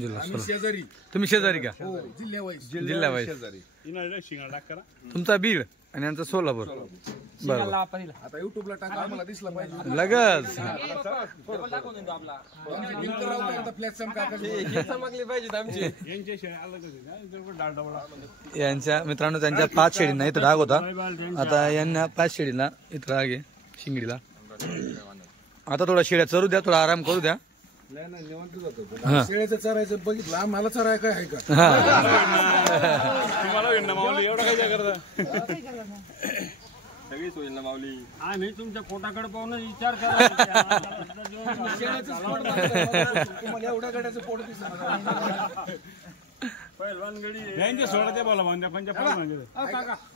जिल्हा शेजारी. तुम्ही शेजारी का? जिल्हा वाईज. तुमचा बीड आणि यांचा सोलापूर. बरोबर. आता युट्यूबला टाका आम्हाला दिसला पाहिजे लगच यांच्या मित्रांनो त्यांच्या 5 शेळींना इथं डाग होता. आता यांना 5 शेळीला इथं डाग आहे शिंगडीला. आता थोडा शेळ्या चरू द्या, थोडा आराम करू द्या. शेळ्याचं चरायचं बघितलं आम्हाला चराय काय आहे का? सगळी सोय ना माऊली. आम्ही तुमच्या पोटाकडे पाहून विचार करा. तुम्हाला एवढ्या गाड्याचं पोट दिसत पहिलवान गडी यांचे सोडा ते बोला म्हणजे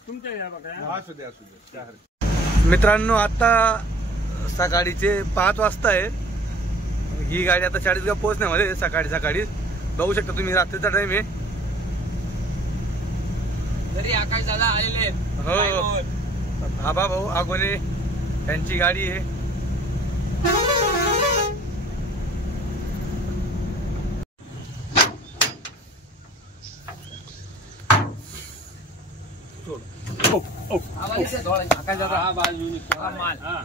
तुमच्या या बघा. असू द्या असू द्या. मित्रांनो आता सकाळीचे 5 वाजता आहे. ही गाडी आता 40 पोहोचण्यामध्ये सकाळी बघू शकता तुम्ही. रात्रीचा टाइम आहे. तरी आकाश दादा आलेले. हो आबा भाऊ आगोने त्यांची गाडी आहे.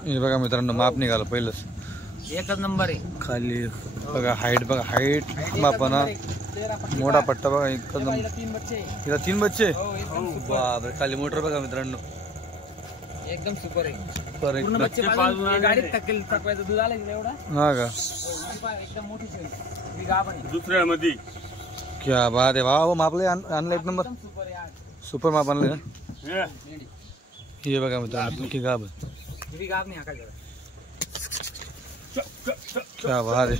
हे बघा मित्रांनो माप निघालं पहिलंच. एकच नंबर आहे. खाली बघा हाईट बघा. हाईट मापाना मोठा पट्टा बघा. एकच नंबर. तिला 3 बच्चे. बापरे. खाली मोटर बघा मित्रांनो. एकदम सुपर आहे. पर पूर्ण बच्चे पाळून गाडीत टाकवायचं दूध आलं एवढा. हा का? एकदम मोठी शेळी. दुसऱ्या मध्ये क्या बात आहे भाऊ. मापले आणलं 1 नंबर. सुपर आहे. सुपर माप आणलं ना. मेंढी. हे बघा मित्रांनो की गाब. ही गाब नाही आकाश दादा. क्या बात आहे.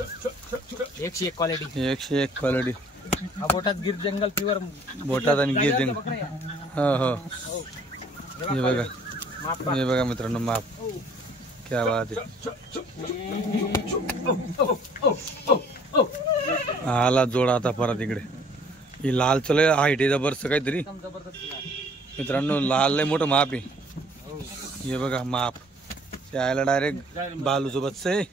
101 क्वालिटी. 101 क्वालिटी. हा बोटात गिर जंगल प्युअर. बोटात आणि गिर जंगल. हो हो. हे बघा. हे बघा मित्रांनो माप. क्या बात आहे. आला जोडा आता परत इकडे. ही लाल चले हाईट आहे जबरदस्त काहीतरी मित्रांनो. लाल लय मोठं माप आहे. हे बघा माप. यायला डायरेक्ट बालू सोबत आहे.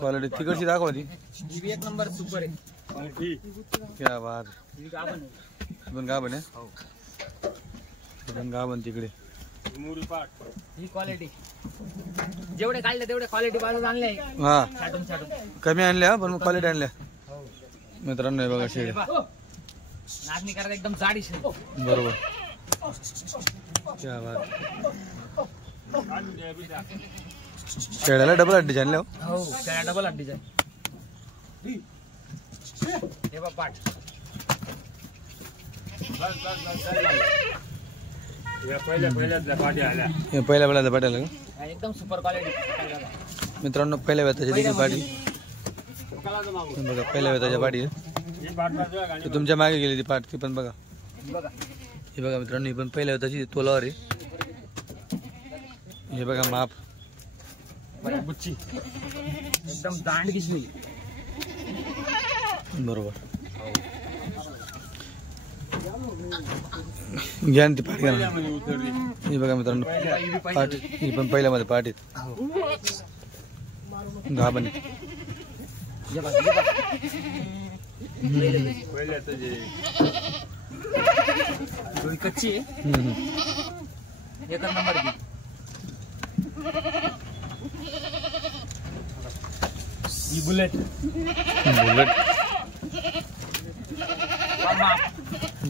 क्वालिटी तिकडची दाखवा ती. 1 नंबर सुपर आहे. क्या बात. पण गाभण आहे. पण गाभण तिकडे. ही क्वालिटी जेवढे काढले तेवढे क्वालिटी बाजून आणले. हा छाटून कमी आणल्या पण मग क्वालिटी आणल्या. मित्रांनो हे बघा शेळी. नाचणी करायला एकदम जाडी शेळी. बरोबर. क्या बात. शेळ्याला डबल हड्डी आणल्या. हो त्या डबल हड्डीचा. हे बघ पाठ. पहिल्या वेळेला पाट्याला का? एकदम सुपर क्वालिटी. मित्रांनो पहिल्या वेताची देखील पाटी बघा. पहिल्या वेताच्या पाटी आहे. तुमच्या मागे गेली ती पाट ती पण बघा. हे बघा मित्रांनो ही पण पहिल्या वेताची तोलावर आहे. हे बघा माप. बुच्ची एकदम दांड किसली. बरोबर. घ्या ती पाठ घ्या. हे बघा मित्रांनो पाठ. ही पण पहिल्यामध्ये पाठ आहेत. गाभण. कच्ची आहे. एकच नंबर. ही बुलेट. बुलेट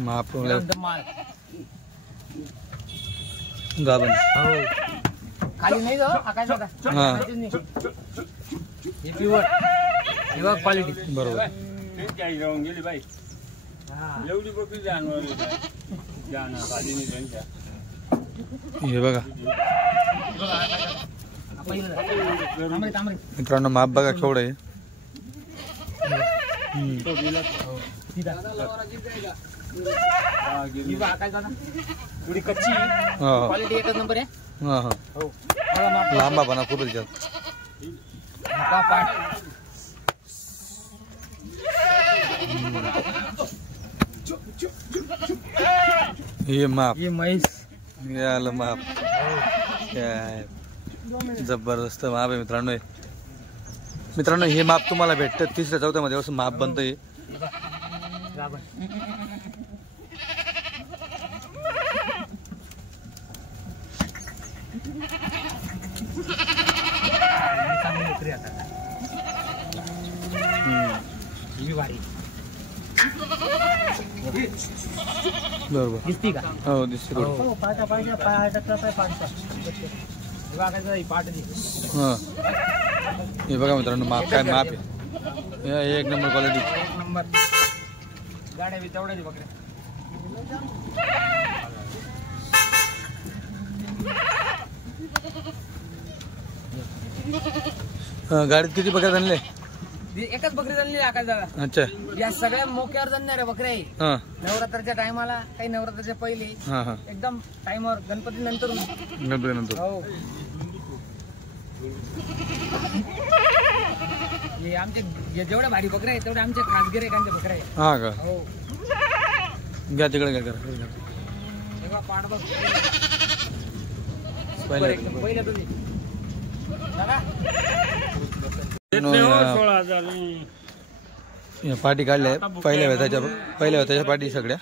माप गाभण. खाली नाही जाऊ आकाश दादा. हा हे प्युअर क्वालिटी. बरोबर. गेली बाई. एवढी बकरी जानवर. हे बघा मित्रांनो माप बघा केवढं आहे. थोडी कच्ची क्वालिटी एकच नंबर आहे. हा हा. लांबा पण खूप त्याच्यात. हे माप. हे म्हैस. याला माप. काय जबरदस्त माप आहे मित्रांनो. मित्रांनो हे माप तुम्हाला भेटतं 3ऱ्या 4थ्या मध्ये असं माप बनतं हे. गाभण. चांगली उतरी आता. ही वारी बरोबर. दिसती का? हो दिसते थोडं. हो पाटा पाहिजे पाटा कसं पाडता. हे बघायचं ही पाट दी. हां हे बघा मित्रांनो माप काय माप आहे. हे एक नंबर क्वालिटी. एक नंबर. गाड्या बी तेवढ्याच बकऱ्या. गाडीत किती बकऱ्या आणले? एकच बकरी झाली आकाश दादा. अच्छा. या सगळ्या मोक्यावर जाणाऱ्या बकऱ्या आहे. हां नवरात्राच्या टायमाला काही नवरात्राच्या पहिले हां हां एकदम टाइमवर गणपती नंतर. नंतर हो हे आमचे जेवढ्या भारी बकऱ्या आहेत तेवढ्या आमच्या खास गिऱ्हाईकांच्या बकऱ्या आहेत. हां का हो घ्या तिकडे काय करा तेव्हा पाठ बघ पहिलं एकदम पहिल्या तुम्ही दादा. या पाटी काढल्या पहिल्या वेताच्या पाटी सगळ्या.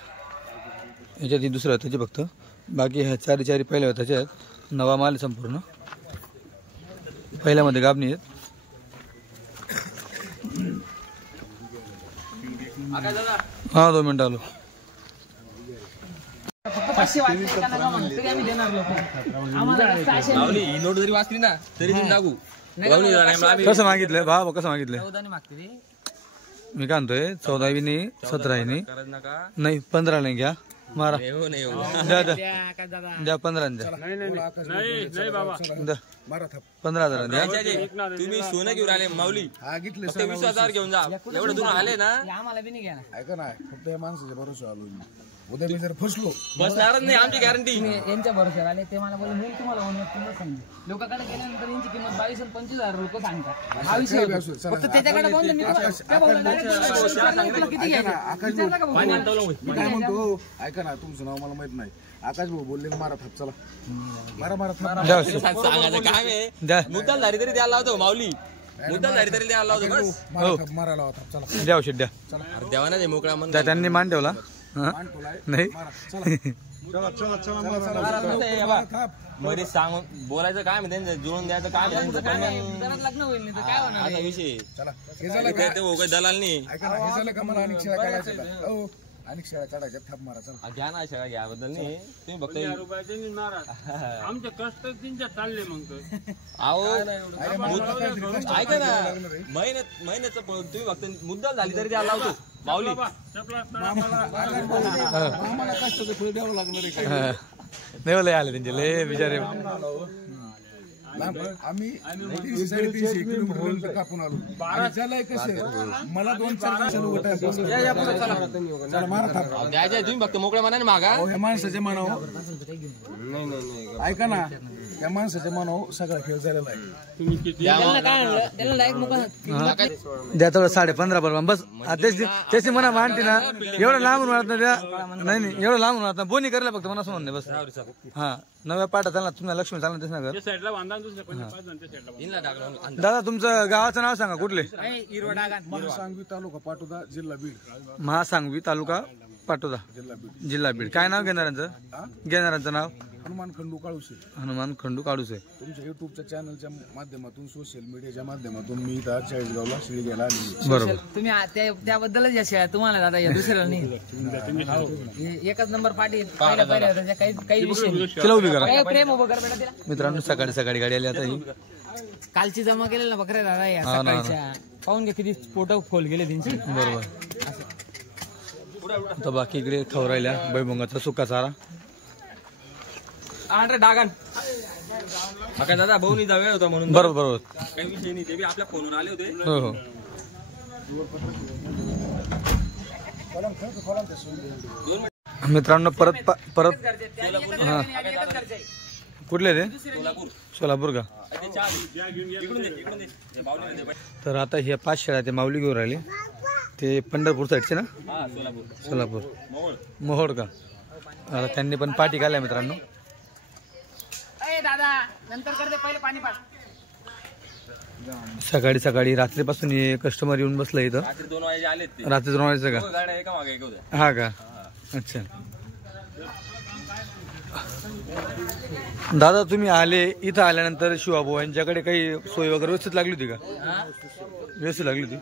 याच्यात ही दुसऱ्या वेताची फक्त. बाकी ह्या चारी पहिल्या वेताच्या आहेत. नवा माल संपूर्ण पहिल्यामध्ये गाबणी आहेत. हा 2 मिनिटं आलो. फक्त 500 वाटते का नका म्हणून तरी आम्ही देणार लोक. आम्हाला रस्ता असेल ही नोट जरी वाचली ना तरी ती लागू. कसं मागितलंय भाव कसं मागितलंय? 14 मागते रे. मी काय म्हणतोय 14 नाही 17 नाही करत नका. नाही 15 नाही घ्या मारा. नाही द्या आकाश दादा. द्या 15 द्या नाही बाबा. द्या मारा थाप. 15,000 द्या. तुम्ही सोनं घेऊन आले माऊली. हा घेतले फक्त 20,000 घेऊन जा. एवढं दूर आले ना हे आम्हाला बी नाही घ्या ना. ऐका ना फक्त या माणसाच्या भरोसा आलो मी. उद्या मी जर फसलो बसणारच नाही आमची गॅरंटी. तुम्ही यांच्या भरोश्यावर आले ते मला बोलले मी तुम्हाला ओनर किंमत सांगते. लोकांकडे गेल्यानंतर यांची किंमत 22 आणि 25,000 रुपये सांगतात. हा विषय होतो. फक्त त्याच्याकडे बोलले मी तुम्हाला त्या भाऊला direct तुला किती घ्यायचं? विचारलं का भाऊ? मी काय म्हणतो ऐका ना तुमचं नाव मला माहित नाही. आकाश भाऊ बोलले ना मारा थाप चला. मारा थाप. द्या सांगायचं काम आहे. द्या मुद्दाल झाली तरी द्यायला लावतो माऊली. मुद्दाल झाली तरी द्यायला लावतो बस. मारा लावा थाप चला. द्या औषध द्या. अरे देवाना ते मोकळा म्हणून त्या त्यांनी मान ठेवला. हा? नाही मध्ये सांगून बोलायचं काय आहे त्यांचं जुळून द्यायचं काय आहे त्यांचं. पण मग जरा लग्न होईल नाही तर काय होणार असा आहे? विषय चला हे झालं का? ते हो काही दलाल नाही. ऐका ना हे झालं का मला अनेक शेळ्या काढायच्या का? हो अनेक शेळ्या काढायच्या थाप मारा चला. घ्या ना सगळ्या घ्याबद्दल नाही तुम्ही फक्त आमचे कष्ट त्यांच्या चालले मग अहो अरे मला काहीतरी कष्ट ऐका ना लागणार आहे. महिन्याचं तुम्ही फक्त मुद्दाल झाली तरी द्यायला लावतो माऊली. आम्हाला कष्टाचं फळ द्यावं लागणार आहे काय? नाही लय आले त्यांचे लय बिचारे. आम्ही 300-350 किलोमीटर कापून आलो. आणि त्याला कसं मला 2-4 दिवसानं उठायचं असतं. चला मारा थाप. द्यायचं तुम्ही फक्त मोकळ्या मनाने मागा. अहो ह्या माणसाच्या मनावर ऐका ना त्या माणसाच्या मनावर सगळा खेळ झालेला आहे. त्यांना काय आणलं? त्यांना डायरेक्ट मुका द्या तेवढं 15.5 बरोबर बस. त्याची मना मानते ना एवढं लांबून म्हणत ना द्या. नाही एवढं लांबून म्हणत ना बोनी करला फक्त मना म्हणून नाही बस. हा नव्या पाटा चालला तुम्हाला लक्ष्मी चालला तेच ना घर. साईडला बांधा दुसऱ्या 5 जण त्या साईडला. इनला टाकलं. दादा तुमचं गावाचं नाव सांगा कुठले? हिरवा डागा. सांगवी तालुका पाटोदा जिल्हा बीड. महासांगवी तालुका पाटोदा जिल्हा बीड. काय नाव घेणाऱ्यांचं नाव? हनुमान खंडू काळुसे. हनुमान खंडू काढूचे. तुमच्या युट्यूबच्या चॅनलच्या माध्यमातून सोशल मीडियाच्या माध्यमातून मी इथं चाळीसगावला शिळी घ्यायला आली. बरोबर तुम्ही त्याबद्दलच या शेळ्या तुम्हाला दादा या दुसऱ्याला नाही. हे एकच नंबर पाठी पहिल्या होत्या काही विषय नाही. तिला उभी करा. काय प्रेम उभं कर बेटा तिला. मित्रांनो सकाळी गाडी आली आता ही. कालची जमा केलेला बकऱ्या दादा या सकाळच्या पाहून घ्या किती फोटो खोल गेले त्यांचे. बरोबर. आता बाकी इकडे खाऊ राहिल्या बैभोंगाचा सुका चारा. डागान काय दादा भाऊ नाही जाऊया होता म्हणून. बरोबर काही विषय नाही. ते बी आपल्या फोनवर आले होते. हो हो मित्रांनो परत हा कुठले ते? सोलापूर का? तर आता हे 5 शेळ्या ते माऊली घेऊन राहिले. ते पंढरपूर साईडचे ना? सोलापूर मोहोळ का? आता त्यांनी पण पाठी काढल्या मित्रांनो. दादा नंतर करते पहिले पाणी पाठ. सकाळी सकाळी रात्रीपासून हे कस्टमर येऊन बसलं इथं. रात्री 2 वाजे आलेत ते. रात्री 2 वाजायचं का? गाड्या एका मागे एक होत्या. हा का? अच्छा. दादा तुम्ही आले इथं आल्यानंतर शिवाभाऊ यांच्याकडे काही सोय वगैरे व्यवस्थित लागली होती का? व्यवस्थित लागली होती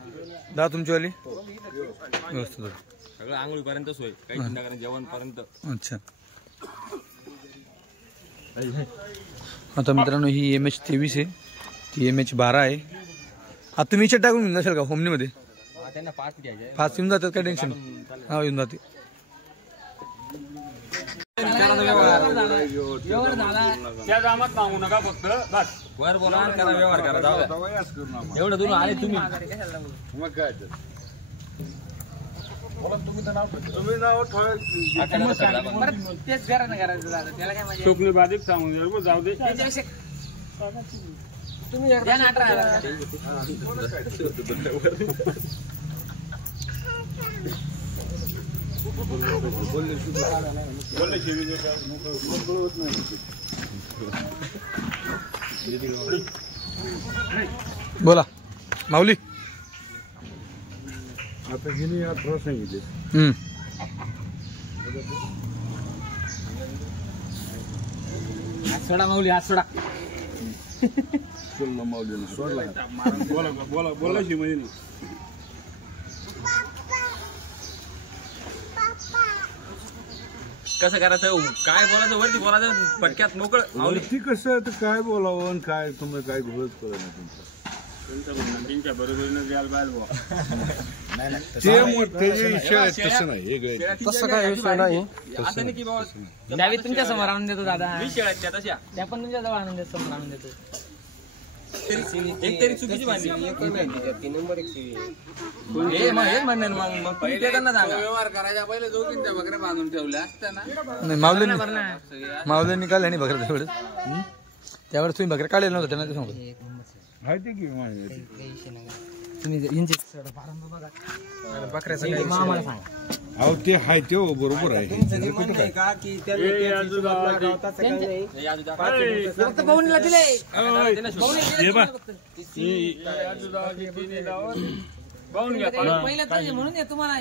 दादा तुमचीवाली? व्यवस्थित सगळं आंघोळीपर्यंत सोय, काही चिंता जेवण पर्यंत. अच्छा. आता मित्रांनो ही MH23 आहे, ती MH12 आहे. आता तुम्ही इच्छा टाकून घेऊन जाशाल का होमनीमध्ये? त्यांना 5 घ्यायचे. 5 येऊन जातात काय टेन्शन? हा येऊन जाते. त्या दामात मागू नका फक्त बस. वर बोला करा, व्यवहार करा, जाऊ द्या. एवढं दूर आले तुम्ही. मग काय तर. तुम्ही नाव तेच घरानं करायचं दादा, त्याला काय माहिती. चोकली बाधिक सांगून द्या, जाऊ दे. तुम्ही द्या ना 18,000. बोला माऊली. आता हिने 18 सांगितले. सोडा माऊली, हात सोडा. बोलायची म्हणजे कसं करायचं, काय बोलायचं, वरती बोलायचं, पटक्यात मोकळं. ती कसं काय बोलावं आणि काय तुम्ही काय घोळच करत नाही तुमचं म्हणणं त्यांच्या बरोबरीने द्यायला पाहिजे बुवा. तसं नाही तसं काय विषय नाही. असं नाही की बाबा त्यावेळी तुमच्या समोर आणून देतो दादा, 20 शेळ्या आहेत त्या तशा. त्या पण तुमच्या जवळ आणून देतो, समोर आणून देतो. एक तरी चुकीची मानली. हे मग हेच म्हणणार मग पहिले त्यांना सांगा. व्यवहार करायच्या पहिले दोघींच्या बकऱ्या बांधून ठेवल्या असत्या ना. नाही माऊलींनी काढल्या नाही बकऱ्या त्यावेळेस. त्यावेळेस तुम्ही बकऱ्या काढलेल्या नव्हत्या त्यांना ते सांगतो. माहिती की माहिती. तुम्ही इंचे बकऱ्याचं आम्हाला सांगा. अहो ते हाय ते बरोबर आहे. कुठं काय फक्त पाहुणीला दिले. पहिलं तर म्हणून ये तुम्हाला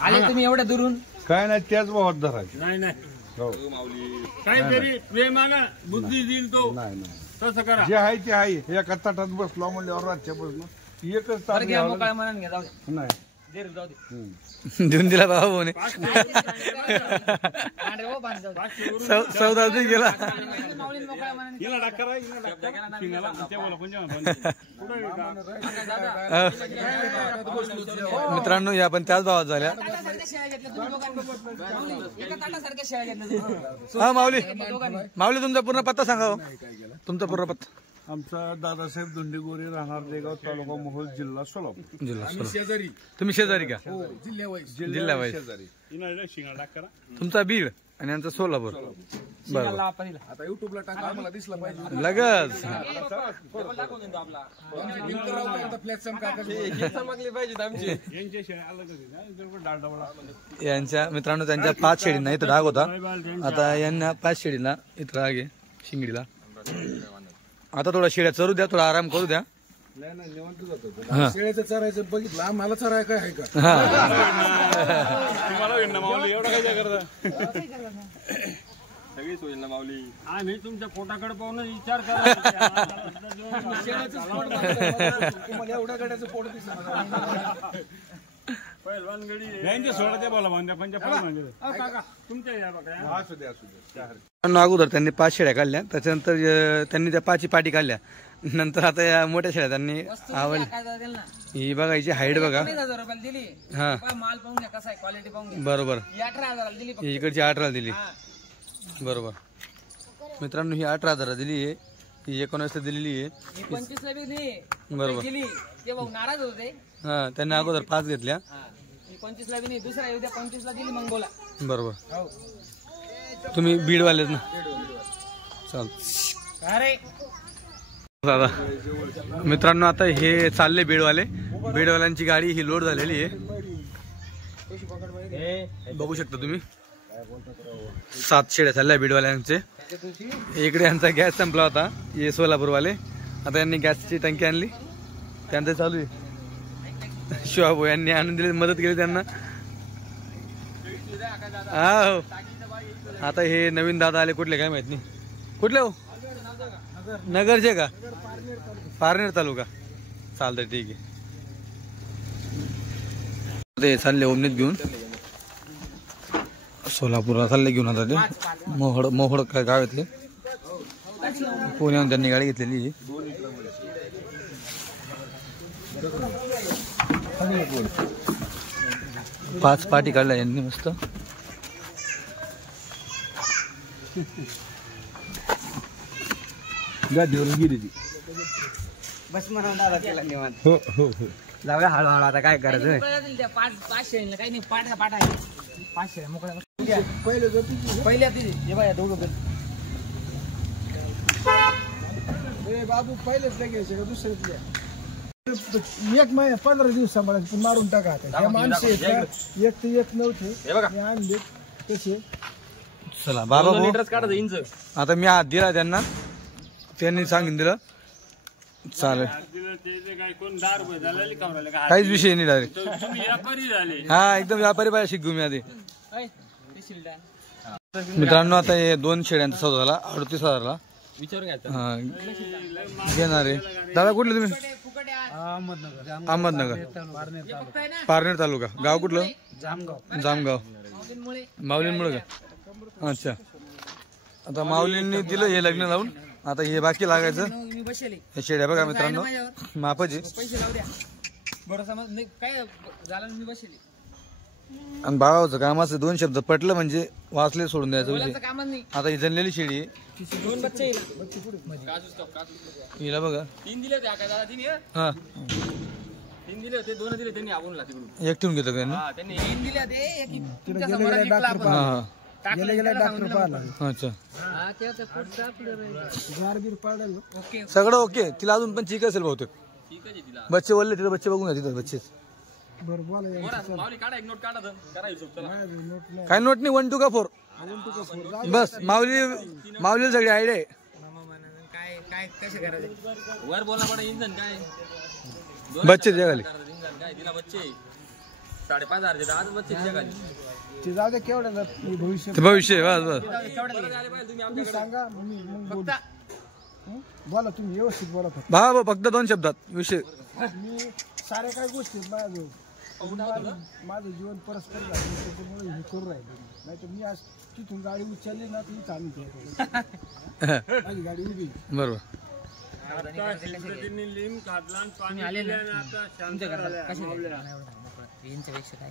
आले तुम्ही एवढ्या दुरून. काय नाही त्याच भावात धरायचे. नाही नाही, हो. काहीतरी प्रेमानं बुद्धी देईल तो, नाही तसं करा. जे आहे ते आहे. एका ताटात बसलो म्हणल्यावर रातच्या बसलो एकच ताट घ्यावं लागलं. मोकळ्या मनाने घ्या, जाऊ दे. नाही जाऊ दे. देऊन दिला बाबा भाऊने. पांढरे हो, पांढरे जाऊ दे. सौदा गेला. माऊलीने मोकळ्या मनाने हिला डाकरा, हिला डाकरा. शिंगाला त्या बोला कोणत्या मित्रांनो या पण त्याच भावात झाल्या. ताटासारख्या शेळ्या घेतल्या तुम्ही दोघांनी. माऊली, एका ताटासारख्या शेळ्या घेतल्या तुम्ही. हा माऊली, माऊली तुमचा पूर्ण पत्ता सांगा हो. तुमचा पूर्ण पत्ता. आमचा दादासाहेब धोंडेगोरे, राहणार देगाव, तालुका मोहोळ, जिल्हा सोलापूर. जिल्हा सोलापूर. शेजारी तुम्ही शेजारी का? जिल्हा वाईज. शेजारी. शिंगा डाकरा. तुमचा बीड आणि यांचा सोलापूर. बरोबर. आता युट्यूबला टाका, आम्हाला दिसला पाहिजे. लगच यांच्या शेळ्या अलगच आहेत. यांच्या मित्रांनो त्यांच्या 5 शेळींना इथं डाग होता. आता यांना 5 शेळीला इथं डाग आहे शिंगडीला. आता थोडा शेळ्या चरू द्या, थोडा आराम करू द्या. नाही निवांत जातो. शेळ्याचं चरायचं बघितलं, आम्हाला चराय काय आहे का? तुम्हाला होईल ना माऊली, एवढं काय करता. सगळी सोय ना माऊली. आम्ही तुमच्या पोटाकडे पाहून विचार करा. तुम्हाला एवढ्या गाड्याचं पोट दिसत. पहिलवान गडी यांच्या सोडा त्या बोला बांध्या पंच्या काका तुमच्या या बघा. असू द्या असू द्या. अगोदर त्यांनी 5 शेळ्या काढल्या, त्याच्यानंतर त्यांनी त्या 5ची पाटी काढल्या. नंतर आता या मोठ्या शेळ्या त्यांनी आवड. ही बघा हिची हाईट बघा. 20,000 दिली. हा माल पाहून घ्या कसा आहे, क्वालिटी पाहून घ्या. बरोबर. 18,000 दिली. ही इकडची 18 दिली. बरोबर मित्रांनो, ही 18,000 दिली आहे. ही 19 दिलेली आहे. 25 ला बी दिली. बरोबर. दिली ते भाऊ नाराज होते. हा त्यांनी अगोदर 5 घेतल्या. 25 ला बी नाही, दुसऱ्या उद्या 25 ला दिली. मग बोला. बरोबर. तुम्ही बीडवालेच ना? चाल. अरे दादा मित्रांनो, आता हे चालले बीडवाले. बीडवाल्यांची गाडी ही लोड झालेली आहे, बघू शकता तुम्ही. 7 शेळ्या चालल्या बीडवाल्यांचे. इकडे यांचा गॅस संपला होता, हे सोलापूरवाले. आता यांनी गॅसची टंकी आणली, त्यांचं चालू आहे. शिवाभाऊ यांनी आणून दिली, मदत केली त्यांना. हा हो. आता हे नवीन दादा आले, कुठले काय माहित नाही. कुठले हो? नगरचे का? पारनेर तालुका. चालतंय, ठीक आहे. ते चालले ओमनीत घेऊन सोलापूरला चालले घेऊन. आता ते मोहड काय गाव येतले, पुण्याहून त्यांनी गाडी घेतलेली. पाच पाटी काढल्या यांनी मस्त. गादीवरून गेली ती. बस म्हणून दादा केला निवांत. हो हो हो. जाऊया हळूहळू, आता काय करायचं. 500 काही नाही, पाठ आहे 500 मोकळ्या. पहिले हे बाया दोघं बाबू पहिलेच घ्यायचे का दुसऱ्यातल्या? 1 महिना 15 दिवस सांभाळायचे, पण मारून टाका. आता माणसं एक ते एक नव्हते आणले तसे. चला बाबा भाऊ, आता मी हात दिला त्यांना, त्यांनी सांगून दिलं. चालेल, काहीच विषय नाही. डायरेक्ट हा एकदम व्यापारी पाहिजे शिकू मी आधी. मित्रांनो, आता हे 2 शेळ्यांचा सौदा झाला 38,000ला. विचारून घ्यायचं. हा घेणार आहे. दादा कुठले तुम्ही? अहमदनगर, पारनेर तालुका. गाव कुठलं? जामगाव. माऊलींमुळे का? अच्छा. आता माऊलींनी दिलं हे लग्न लावून. आता हे बाकी लागायचं. हे शेड्या बघा मित्रांनो, मापाची. आणि बाबाचं काम असं 2 शब्द पटलं म्हणजे वाचले सोडून द्यायचं विषय. आता ही जनलेली शेळी आहे. हिला बघा 3 दिले होते दादा. 3 हा 3 दिले होते, 2 दिले त्यांनी आबूनला तिकडून. एक ठेवून घेतो का यांनी? हा, त्यांनी 3 दिले होते, एक तुमच्या गेले समोर गेले डॉक्टर हा हा गेले डॉक्टर पाहिला. अच्छा. गारबीर पाडायला ओके. सगळं ओके. तिला अजून पण ठीक असेल बहुतेक. ठीक आहे तिला. बच्चे बोलले, तिला बच्चे बघून घ्या तिथं बच्चेच. बरं बोला या. बरं, माऊली काढा एक नोट काढा तर. करा हिशोब चला. नोट नाही. काय नोट नाही, 1 2 का 4 बस. माऊली सगळी आयडिया आहे. काय काय कसं करायचं? वर बोला पडा. इंजन काय बच्चे द्या खाली. इंजन काय दिला बच्चे 5,500 देतात. आज बच्चे दिल्या खाली. ते जाऊ दे केवढ्या भविष्य ते भविष्य बस बस. तुम्ही सांगा. मग बोलू. बोला तुम्ही व्यवस्थित बोला फक्त. भाऊ फक्त 2 शब्दात विषय. मी साऱ्या काय गोष्टी माझं जीवन परस्पर झालं, त्याच्यामुळे हे करू राहिले. नाही तर मी आज तिथून गाडी उचलली ना, ती चालू माझी गाडी उभी. बरोबर. तुम्ही आले ना तुमच्या घरात कशा यांच्यापेक्षा काय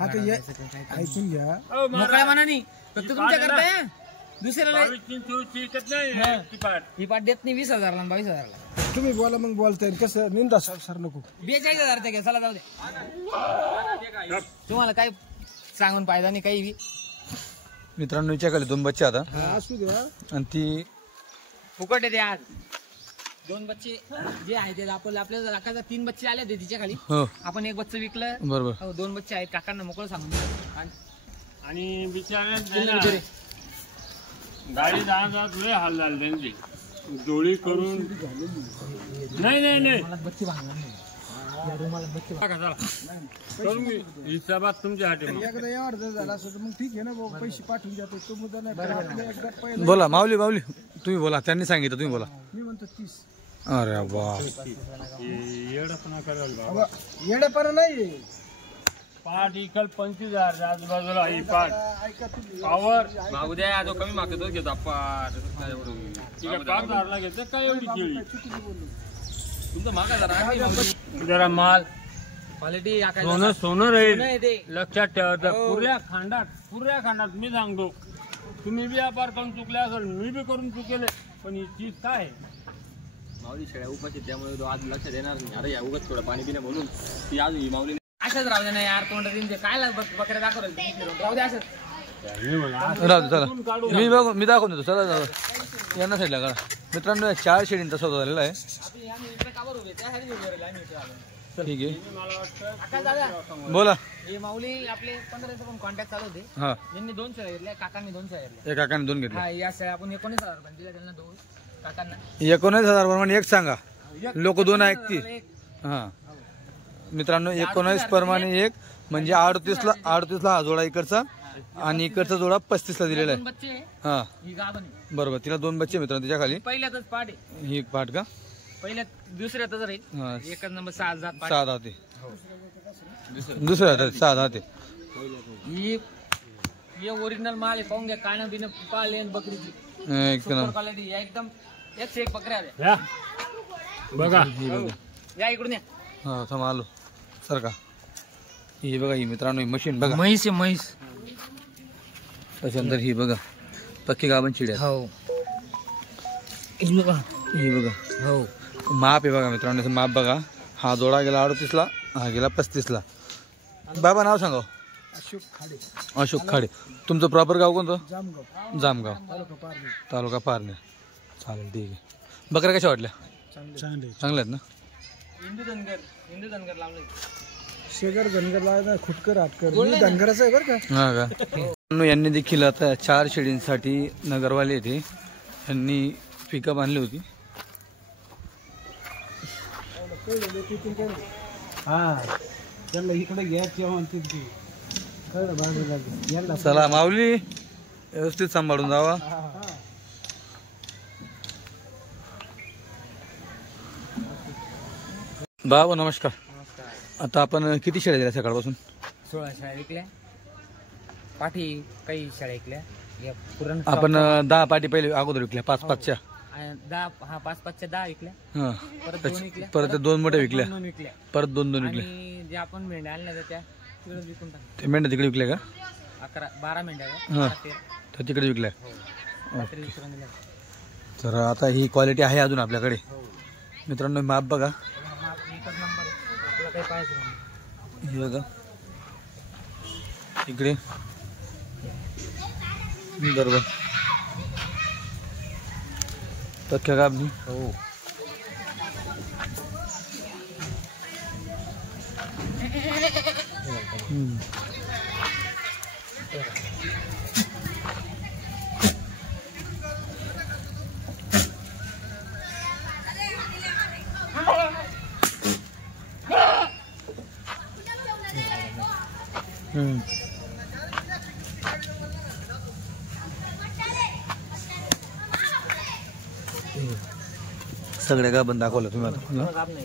आता हे ऐकून घ्या. मोकळ्या मनाने फक्त तुमच्या करता या. दुसऱ्याला ही पाठ देत नाही 20,000ला आणि 22,000ला. तुम्ही बोला, मग बोलताय कसं निंदा सर नको. 42,000 घ्या. चला जाऊ दे. तुम्हाला काय सांगून फायदा नाही काही. मित्रांनो, हिच्याकडे 2 बच्चे आता, असू द्या. आणि ती फुकट आहे ते. आज 2 बच्चे जे आहे ते आपल्याला काकाचा 3 बच्चे आले होते तिच्या खाली. हो आपण 1 बच्चं विकलं. बरोबर. 2 बच्चे आहेत. काकांना मोकळं सांगून दिलं. आणि बिचारे गाडी जाण्यात लय हाल झाले त्यांची. जोडी करून नाही मला बच्चे बांधणार नाही. या रूमाला बच्चे हिसाबात तुमच्यासाठी. एकदा यावर जर झाला असं तर मग ठीक आहे ना भाऊ, पैसे पाठवून जातो. तो मुद्दा नाही. पण आपल्या एकदा पहिला बोला. माऊली तुम्ही बोला. त्यांनी सांगितलं, तुम्ही बोला. मी म्हणतो 30. अरे वा. येडपणा करायला येडेपणा नाही. पाठ इकल 25,000 आजूबाजूला ही पाठ. ऐका तुम्ही. पावर मागू द्या. जो कमी मागतो तो घेतो आपण. ठीक आहे. 5,000ला घेतलं काय एवढी केळी. तुमचं मागा जरा. जरा माल क्वालिटी सोनं राहील. ते लक्षात ठेवायचं. पुऱ्या खंडात मी सांगतो. तुम्ही बी व्यापार करून चुकले असेल, मी बी करून चुकेले, पण ही चीज काय आहे? माऊली शेळ्या उपाशी, त्यामुळे तो आज लक्षात येणार नाही. अरे या उगाच थोडं पाणी पिण्या म्हणून ती आज ही माऊली अशाच राहू दे ना यार. तोंड दिनचे काय बकऱ्या दाखवलं. राहू दे असंच. राहू दे, चला. मी दाखवून देतो. चला जाऊ. यांना साईडला काढा. मित्रांनो, 4 शेळींचा सौदा झालेला आहे. ठीक आहे, काका दादा बोला. हे माऊली आपले 15 पण कॉन्टॅक्ट चालू होते. हा, यांनी 2 शेळ्या घेतल्या, काकांनी 2 शेळ्या घेतल्या. एका काकाने 2 घेतले. हा या शेळ्या आपण 19,000 रुपये दिल्या त्यांना 2 काकांना. 19,000 प्रमाणे एक सांगा, लोक 2 ऐकतील. एक हा मित्रांनो, 19 प्रमाणे एक म्हणजे 38ला हा जोडा इकडचा आणि इकडचा जोडा 35ला दिलेला 2 आहे. बच्चे आहे. हा ही गाभण आहे. बरोबर, तिला 2 बच्चे मित्रांनो तिच्या खाली. पहिल्यातच पाट आहे. ही एक पाठ का? पहिल्यात दुसऱ्यातच राहील. हा, एकच नंबर 6 जात पाट. 6 दाते. दुसऱ्या हातात 6 दाते. ही ओरिजिनल माल आहे, पाहून घ्या. कानं बिनं पाले बकरीची एक सुपर नंबर. क्वालिटी एकदम. एक बकऱ्या आल्या. या बघा ही बघा. या इकडून या. हा थांब आलो सर का. ही बघा, ही मित्रांनो ही मशीन बघा. म्हैस आहे म्हैस. त्याच्यानंतर ही बघा पक्की गाभण चिड्या. हो ही बघा. ही बघा हो माप आहे बघा मित्रांनो, असं माप बघा. हा जोडा गेला 38ला, हा गेला 35ला. बाबा नाव सांगा. अशोक खाडे, अशोक खाडे. तुमचं प्रॉपर गाव कोणतं? जामगाव, जामगाव, तालुका पारनेर. तालुका पारनेर. चालेल, ठीक आहे. बकऱ्या कशा वाटल्या? चांगले. चांगल्या आहेत ना? हिंदू धनगर लावलं. शेगर धनगर लावायचा, खुटकर हातकर. मी धनगराचा आहे बरं का. हा का? यांनी देखील आता 4 शेळींसाठी नगरवाले येते, यांनी पिकअप आणली होती. हा त्यांना इकडे घ्या किंवा चला माऊली, व्यवस्थित सांभाळून जावा. बाबा नमस्कार. आता आपण किती शेळ्या दिल्या सकाळपासून? 16 शाळा विकल्या. पाठी काही शाळा विकल्या. या पुरण आपण 10 पाटी पहिले अगोदर विकल्या, 5-5च्या. 10 हा 5-5च्या 10 विकल्या. हा, परत 2 विकल्या. परत 2 मोठ्या विकल्या, 2 विकल्या. परत 2 विकल्या. आणि जे आपण मेंढ्या आणल्या त्या तिकडे विकून टाकल्या. ते मेंढ्या तिकडे विकल्या का? 12 मेंढ्या हा. 13. तर तिकडे विकल्या. रात्री विकून दिल्या. तर आता ही क्वालिटी आहे अजून आपल्याकडे. मित्रांनो माप बघा. एकच नंबर आहे. आपल्याला काही पाहायचं नाही. हे बघा इकडे बरोबर पक्क्या कापणी. हो सगळ्या का बंद दाखवलं तुम्ही आता? काम नाही.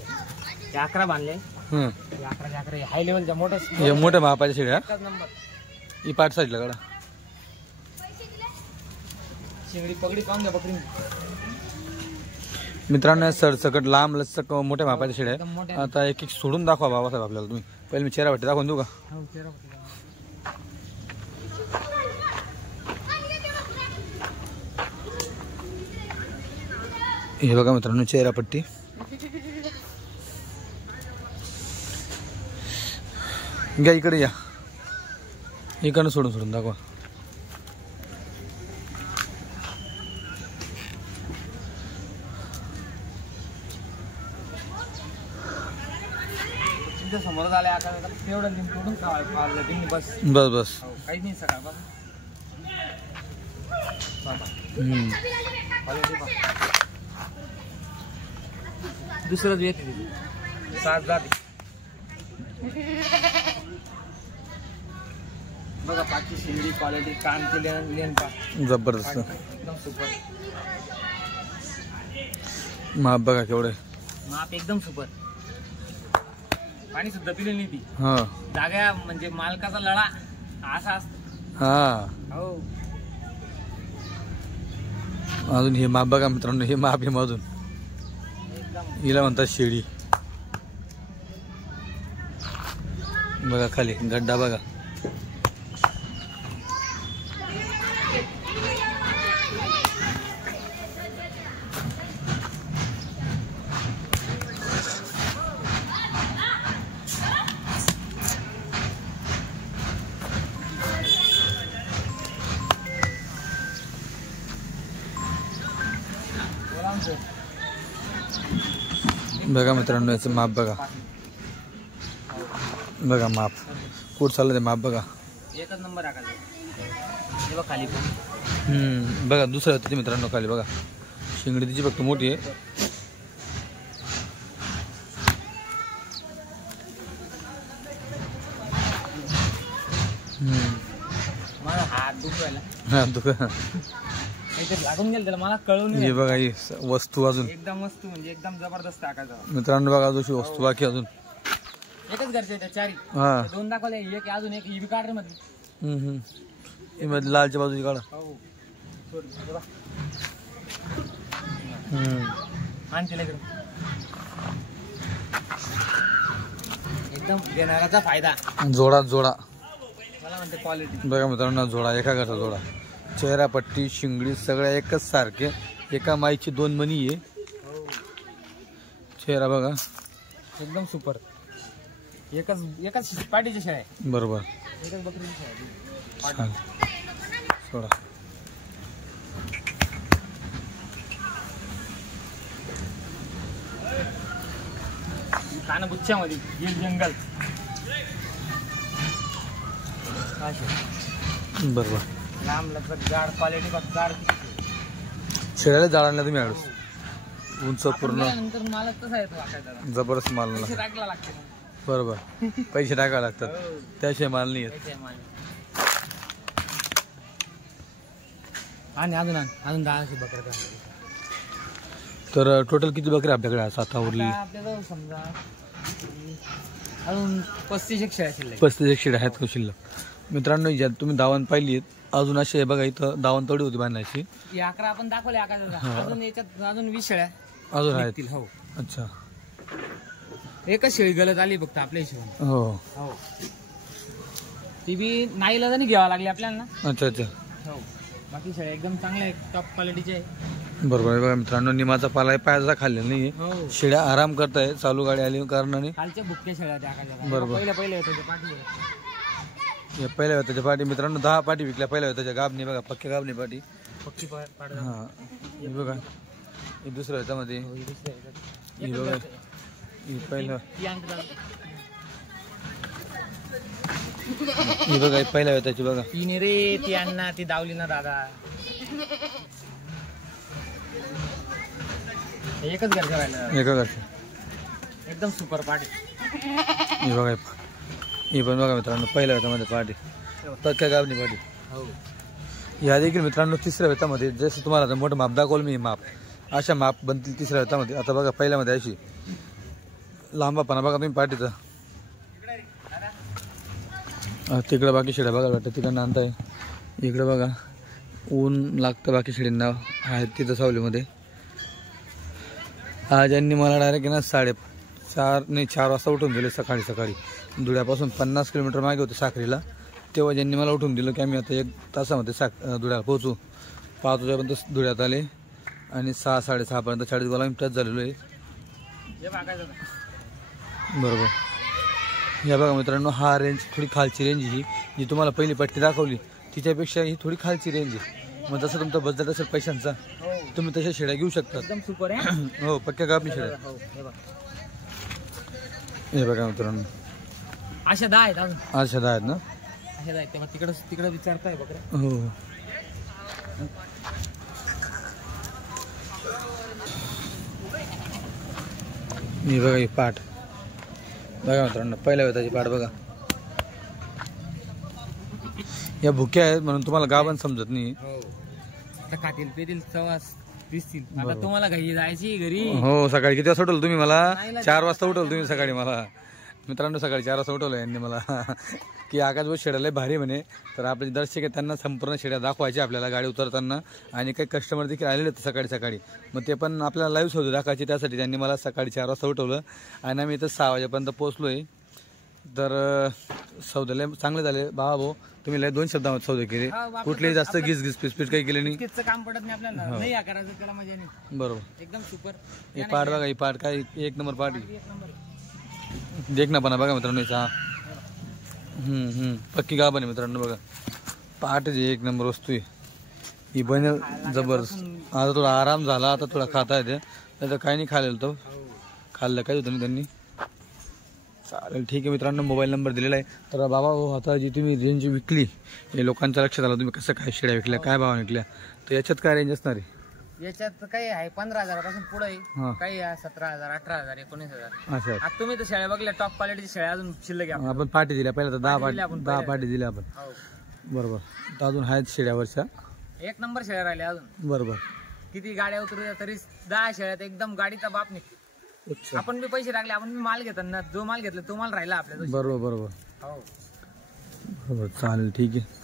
ते 11 बांधले. हं. ते 11 हाय लेवलच्या मोठ्या हे मोठ्या मापाच्या शेळ्या. एकच नंबर. ही पाठ साईडला काढा. शिंगडी पगडी पाहून द्या बकरी. मित्रांनो सरसकट लांब लचक मोठ्या मापाच्या शेळ्या एकदम आहेत. मोठ्या. आता एक एक सोडून दाखवा बाबासाहेब आपल्याला. तुम्ही पहिले मी चेहरा वाटते दाखवून देऊ का? हो चेहरा बघा. हे बघा मित्रांनो चेहरा पट्टी. घ्या इकडे या, इकडनं सोडून दाखवा. तुमच्या समोर झाले आता तेवढं लिंब तोडून खावलं तुम्ही बस. बस बस. हो काहीच नाही सकाळ बस. दुसरंच येते 7 जाते. बघा पाचशे शिंगडी क्वालिटी काम केले लेन पा जबरदस्त एकदम सुपर. माप बघा केवढे. माप एकदम सुपर. पाणी सुद्धा पिले नाही ती. हा जागा म्हणजे मालकाचा लळा असा असतो. हा. हो अजून हे माप बघा मित्रांनो, हे माप आहे अजून. हिला म्हणतात शेळी. बघा खाली गड्डा बघा. बघा मित्रांनो याचं माप बघा. बघा माप कुठं चाललं ते माप बघा. एकच नंबर आकाश हे बघ खाली पण. बघा दुसरं त्याच्या मित्रांनो खाली बघा शिंगडी तिची फक्त मोठी आहे. मला हात दुखवायला हा दुका काहीतरी लागून गेलं त्याला मला कळून हे बघा ही वस्तू अजून एकदम वस्तू म्हणजे एकदम जबरदस्त आकाश. मित्रांनो बघा अजून वस्तू बाकी अजून एकच घरचे त्या चारी हा. दोन दाखवले एक अजून एक ही कार्ड मध्ये. हे मध्ये लालच्या बाजूची काढा. हो सोड हे बघ. आण तिला इकडं. एकदम देणाराचा फायदा जोडा मला म्हणते क्वालिटी. बघा मित्रांनो जोडा एका घरचा जोडा चेहरा पट्टी शिंगडी सगळ्या एकच सारखे एका माईची 2 मणी आहे. चेहरा बघा एकदम सुपर. एकच पाठीची शेळ्या आहे. बरोबर एकच बकरीची शेळ्या आहे. छान सोडा. कान गुच्छामध्ये गिर जंगल. बरोबर लांब लचक जाड क्वालिटी बघ जाड. शेळ्याला जाळ आणला तुम्ही आडूस उंच पूर्ण नंतर मला तसा येतो वाकायचा. जबरदस्त माल आणला. पैसे टाकला लागते बरोबर पैसे टाकावे लागतात त्याशिवाय माल नाही येत. आणि अजून 10 बकऱ्या. तर टोटल किती बकरी आपल्याकडे आहे? आता उरली आपल्याला समजा अजून 35 शेळ्या शिल्लक. 35 शेळ्या आहेत का शिल्लक? मित्रांनो ज्यात तुम्ही दावण पाहिली अजून अशी आहे बघा इथं दावण तोडी होती बांधायची. 11 आपण दाखवले आकाशाचा. अजून याच्यात अजून 20 शेळ्या अजून आहेत. निघतील. हो अच्छा एकच शेळी गलत आली फक्त आपल्या हिशोबाने. हो हो ती बी नाईलाजाने घ्यावा लागली आपल्याला ना. अच्छा अच्छा हो बाकी शेळ्या एकदम चांगल्या आहे टॉप क्वालिटीचे आहे. बरोबर आहे बघा मित्रांनो निमाचा पाला पायाचा खाल्लेला नाहीये. हो शेळ्या आराम करताय चालू गाडी आली कारणाने. खालच्या बुक्के शेळ्या त्या आकाशाला. बरोबर. पहिल्या येतो त्या पाठी. या पहिल्या वेताच्या पाठी मित्रांनो 10 पाठी विकल्या पहिल्या वेताच्या गाबणी बघा पक्के गाबणी पाठी. पक्की पाड. हा हे बघा हे दुसऱ्या वेतामध्ये हे बघा हे पहिलं हे बघा हे पहिल्या वेताची बघा. तिने रे ती अण्णा ती दावली ना दादा. एकच घरच्या राहिलं एका घरचे एकदम सुपर पार्टी. हे बघा हे पण बघा मित्रांनो पहिल्या वेतामध्ये पाठी पक्क्या गाबणी पाठी. हो या देखील मित्रांनो तिसऱ्या वेतामध्ये जसं तुम्हाला आता मोठं माप दाखवलं मी माप अशा माप बनतील तिसऱ्या वेतामध्ये. आता बघा पहिल्यामध्ये अशी लांबापणा बघा तुम्ही पाठीचा. तिकडं बाकी शेड्या बघा वाटतं तिकडनं आणताय. इकडं बघा ऊन लागतं बाकी शेडींना आहेत तिथं सावलीमध्ये. आज यांनी मला डायरेक्ट ना 4 वाजता उठून दिले सकाळी धुळ्यापासून 50 किलोमीटर मागे होते साखरीला. तेव्हा ज्यांनी मला उठून दिलं की आम्ही आता 1 तासामध्ये धुळ्याला पोहोचू. 5 वाजेपर्यंत धुळ्यात आले आणि 6-6:30 पर्यंत 40 गोला आम्ही टच झालेलो आहे. बरोबर या बघा मित्रांनो हा रेंज थोडी खालची रेंज ही जी तुम्हाला पहिली पट्टी दाखवली तिच्यापेक्षा ही थोडी खालची रेंज आहे. मग जसं तुमचा बजेट असेल पैशांचा तुम्ही तशा शेड्या घेऊ शकता. एकदम सुपर आहे. हो पक्क्या गाबणी शेड्या. हो हे बघा मित्रांनो अशा 10 आहेत अजून. अशा 10 आहेत ना. अशा 10 आहेत तेव्हा तिकडं विचारताय बकऱ्या. हो हे बघा ही पाठ बघा मित्रांनो पहिल्या वेताची पाठ बघा. या भुक्या आहेत म्हणून तुम्हाला गाभण समजत नाही. हो आता खातील पेतील चवास दिसतील. आता तुम्हाला घरी जायची घरी. हो सकाळी किती वाजता उठवलं तुम्ही मला? 4 वाजता उठवलं तुम्ही सकाळी मला. मित्रांनो सकाळी 4 वाजता उठवलं यांनी मला की आकाश भाऊ शेड्या लय भारी म्हणे. तर आपले दर्शक आहे त्यांना संपूर्ण शेड्या दाखवायचे आपल्याला गाडी उतरताना. आणि काही कस्टमर देखील आलेले होते सकाळी मग ते पण आपल्याला लाईव्ह सौदे दाखवायचे. त्यासाठी त्यांनी मला सकाळी 4 वाजता उठवलं आणि आम्ही इथं 6 वाजेपर्यंत पोहोचलो आहे. तर सौदे लय चांगले झाले भाऊ. तुम्ही लय 2 शब्दामध्ये सौदे केले. कुठलेही जास्त घिस पिसपीट काही केले नाही. कितचं काम पडत नाही आपल्याला. नाही करायचं त्याला मजा नाही. बरोबर एकदम सुपर. ही पाठ बघा ही पाठ काय 1 नंबर पाठ एक नंबर. देखना पण बघा मित्रांनो हिचा. पक्की गाभ आहे मित्रांनो बघा. पाठ जी 1 नंबर वस्तू आहे ही बनेल जबरदस्त. आता थोडा आराम झाला आता थोडा खाता येते. त्याचं काही नाही खाल्लेलं तो खाल्लं काय होतं नाही त्यांनी. चालेल ठीक आहे मित्रांनो, मोबाईल नंबर दिलेला आहे. तर बाबा आता जी तुम्ही रेंज विकली हे लोकांच्या लक्षात आलं, तुम्ही कसं काय शेळ्या विकल्या, काय भाव विकल्या, तर याच्यात काय रेंज असणार आहे? याच्यात काही आहे 15,000 पुढे हा. काही आहे 17,000, 18,000, 19,000. असं आता तुम्ही तर शेळ्या बघल्या, टॉप क्वालिटीची शेळ्या अजून शिल्लक आहे. आपण पाठी दिल्या पहिल्या, तर पाटी दिल्या आपण 10 पाठी दिल्या आपण. हो. बरोबर. तर अजून आहेत शेळ्यावरच्या. एक नंबर शेळ्या राहिल्या अजून. बरोबर. किती गाड्या उतरू तरी 10 शेळ्यात एकदम गाडीचा बाप निघतो. अच्छा. आपण बी पैसे टाकले, आपण बी माल घेताना जो माल घेतला तो माल राहिला आपल्या. बरोबर बरोबर हो. बरोबर. चालेल ठीक आहे.